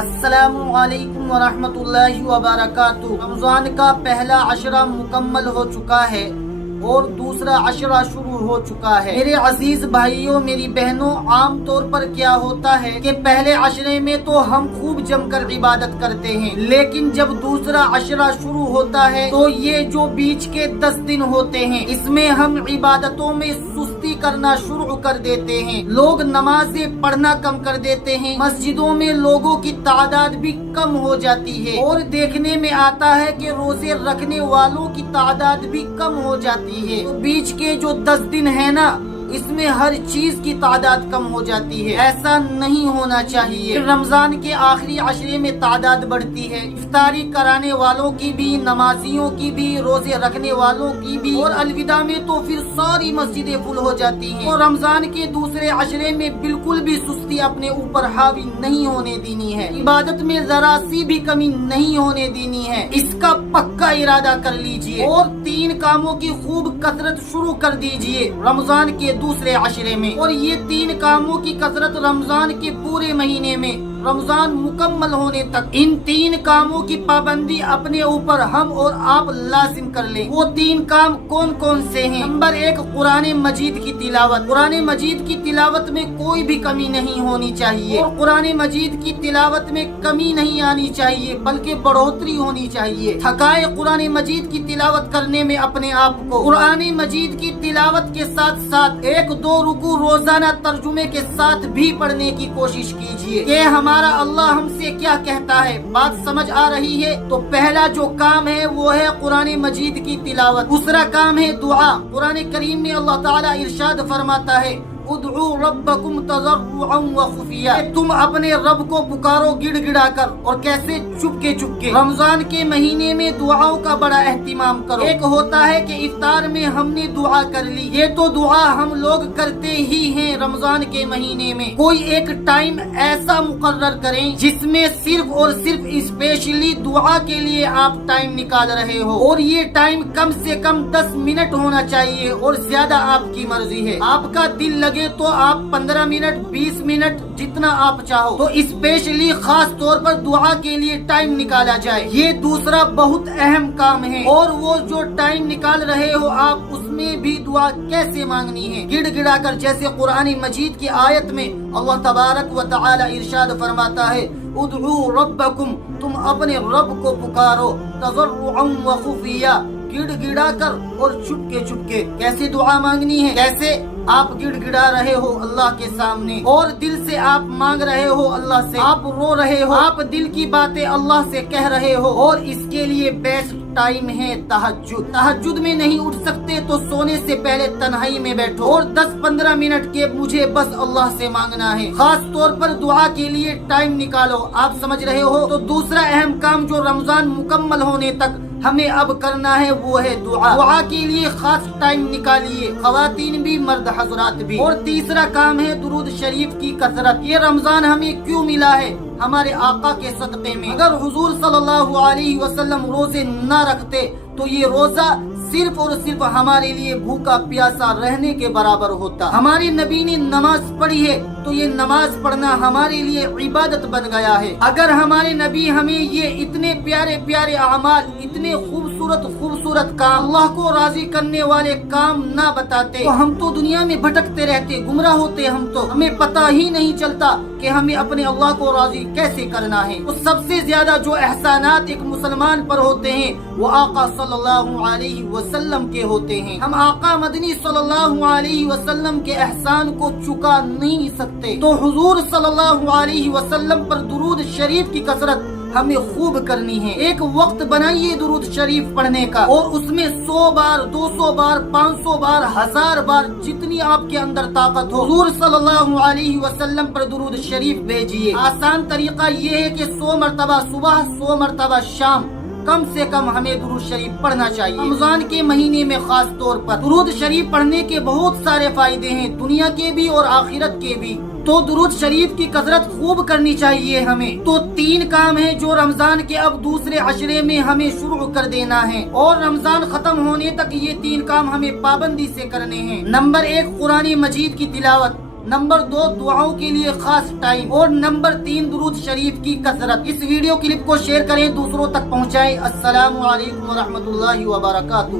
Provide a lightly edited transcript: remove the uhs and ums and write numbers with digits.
السلام علیکم ورحمۃ اللہ وبرکاتہ۔ رمضان کا پہلا عشرہ مکمل ہو چکا ہے اور دوسرا عشرہ شروع ہو چکا ہے۔ میرے عزیز بھائیوں، میری بہنوں، عام طور پر کیا ہوتا ہے کہ پہلے عشرے میں تو ہم خوب جم کر عبادت کرتے ہیں، لیکن جب دوسرا عشرہ شروع ہوتا ہے تو یہ جو بیچ کے 10 دن ہوتے ہیں اس میں ہم عبادتوں میں سستی کرنا شروع کر دیتے ہیں۔ لوگ نمازیں پڑھنا کم کر دیتے ہیں، مسجدوں میں لوگوں کی تعداد بھی کم ہو جاتی ہے اور دیکھنے میں آتا ہے کہ روزے رکھنے والوں کی تعداد بھی کم ہو جاتی ہے۔ تو بیچ کے جو 10 دن ہے نا، اس میں ہر چیز کی تعداد کم ہو جاتی ہے۔ ایسا نہیں ہونا چاہیے۔ رمضان کے آخری عشرے میں تعداد بڑھتی ہے، افطاری کرانے والوں کی بھی، نمازیوں کی بھی، روزے رکھنے والوں کی بھی، اور الوداع میں تو پھر ساری مسجدیں فل ہو جاتی ہیں۔ اور رمضان کے دوسرے عشرے میں بالکل بھی سستی اپنے اوپر حاوی نہیں ہونے دینی ہے، عبادت میں ذرا سی بھی کمی نہیں ہونے دینی ہے۔ اس کا پکا ارادہ کر لیجئے اور 3 کاموں کی خوب کثرت شروع کر دیجئے رمضان کے دوسرے عشرے میں، اور یہ 3 کاموں کی کثرت رمضان کے پورے مہینے میں، رمضان مکمل ہونے تک ان 3 کاموں کی پابندی اپنے اوپر ہم اور آپ لازم کر لیں۔ وہ 3 کام کون کون سے ہیں؟ نمبر 1، قرآن مجید کی تلاوت۔ قرآن مجید کی تلاوت میں کوئی بھی کمی نہیں ہونی چاہیے، اور قرآن مجید کی تلاوت میں کمی نہیں آنی چاہیے بلکہ بڑھوتری ہونی چاہیے۔ تھکائے قرآن مجید کی تلاوت کرنے میں اپنے آپ کو۔ قرآن مجید کی تلاوت کے ساتھ ساتھ 1-2 رکوع روزانہ ترجمے کے ساتھ بھی پڑھنے کی کوشش کیجیے کہ ہمارا اللہ ہم سے کیا کہتا ہے۔ بات سمجھ آ رہی ہے؟ تو پہلا جو کام ہے وہ ہے قرآن مجید کی تلاوت۔ دوسرا کام ہے دعا۔ قرآن کریم میں اللہ تعالیٰ ارشاد فرماتا ہے، ادعوا ربکم تضرعا وخفیا، تم اپنے رب کو پکارو گڑ گڑا کر، اور کیسے؟ چپکے چپکے۔ رمضان کے مہینے میں دعاؤں کا بڑا اہتمام کرو۔ ایک ہوتا ہے کہ افطار میں ہم نے دعا کر لی، یہ تو دعا ہم لوگ کرتے ہی ہیں رمضان کے مہینے میں۔ کوئی ایک ٹائم ایسا مقرر کریں جس میں صرف اور صرف اسپیشلی دعا کے لیے آپ ٹائم نکال رہے ہو، اور یہ ٹائم کم سے کم 10 منٹ ہونا چاہیے، اور زیادہ آپ کی مرضی ہے۔ آپ کا دل لگے تو آپ 15 منٹ 20 منٹ جتنا آپ چاہو، تو اسپیشلی خاص طور پر دعا کے لیے ٹائم نکالا جائے۔ یہ دوسرا بہت اہم کام ہے، اور وہ جو ٹائم نکال رہے ہو آپ، اس میں بھی دعا کیسے مانگنی ہے؟ گڑ گڑا کر، جیسے قرآن مجید کی آیت میں اللہ تبارک و تعالی ارشاد فرماتا ہے، ادعوا ربکم، تم اپنے رب کو پکارو، تضرعا وخفیا، گڑ گڑا کر اور چپکے چپکے۔ کیسے دعا مانگنی ہے؟ کیسے؟ آپ گڑ گڑا رہے ہو اللہ کے سامنے، اور دل سے آپ مانگ رہے ہو اللہ سے، آپ رو رہے ہو، آپ دل کی باتیں اللہ سے کہہ رہے ہو، اور اس کے لیے بیسٹ ٹائم ہے تہجد۔ تہجد میں نہیں اٹھ سکتے تو سونے سے پہلے تنہائی میں بیٹھو اور 10-15 منٹ کے مجھے بس اللہ سے مانگنا ہے، خاص طور پر دعا کے لیے ٹائم نکالو۔ آپ سمجھ رہے ہو؟ تو دوسرا اہم کام جو رمضان مکمل ہونے تک ہمیں اب کرنا ہے وہ ہے دعا۔ دعا کے لیے خاص ٹائم نکالیے، خواتین بھی مرد حضرات بھی۔ اور تیسرا کام ہے درود شریف کی کثرت۔ یہ رمضان ہمیں کیوں ملا ہے؟ ہمارے آقا کے صدقے میں۔ اگر حضور صلی اللہ علیہ وسلم روزے نہ رکھتے تو یہ روزہ صرف اور صرف ہمارے لیے بھوکا پیاسا رہنے کے برابر ہوتا۔ ہمارے نبی نے نماز پڑھی ہے تو یہ نماز پڑھنا ہمارے لیے عبادت بن گیا ہے۔ اگر ہمارے نبی ہمیں یہ اتنے پیارے پیارے اعمال، اتنے خوبصورت کام، اللہ کو راضی کرنے والے کام نہ بتاتے تو ہم تو دنیا میں بھٹکتے رہتے، گمراہ ہوتے ہم تو، ہمیں پتہ ہی نہیں چلتا کہ ہمیں اپنے اللہ کو راضی کیسے کرنا ہے۔ تو سب سے زیادہ جو احسانات ایک مسلمان پر ہوتے ہیں وہ آقا صلی اللہ علیہ وسلم کے ہوتے ہیں۔ ہم آقا مدنی صلی اللہ علیہ وسلم کے احسان کو چکا نہیں سکتے۔ تو حضور صلی اللہ علیہ وسلم پر درود شریف کی کثرت ہمیں خوب کرنی ہے۔ ایک وقت بنائیے درود شریف پڑھنے کا، اور اس میں 100 بار 200 بار 500 بار 1000 بار جتنی آپ کے اندر طاقت ہو حضور صلی اللہ علیہ وسلم پر درود شریف بھیجیے۔ آسان طریقہ یہ ہے کہ 100 مرتبہ صبح 100 مرتبہ شام کم سے کم ہمیں درود شریف پڑھنا چاہیے۔ رمضان کے مہینے میں خاص طور پر درود شریف پڑھنے کے بہت سارے فائدے ہیں، دنیا کے بھی اور آخرت کے بھی۔ تو درود شریف کی کثرت خوب کرنی چاہیے ہمیں۔ تو 3 کام ہیں جو رمضان کے اب دوسرے عشرے میں ہمیں شروع کر دینا ہے، اور رمضان ختم ہونے تک یہ 3 کام ہمیں پابندی سے کرنے ہیں۔ نمبر 1، قرآن مجید کی تلاوت۔ نمبر 2 دعاؤں کے لیے خاص ٹائم، اور نمبر 3 درود شریف کی کثرت۔ اس ویڈیو کلپ کو شیئر کریں، دوسروں تک پہنچائیں۔ السلام علیکم ورحمۃ اللہ وبرکاتہ۔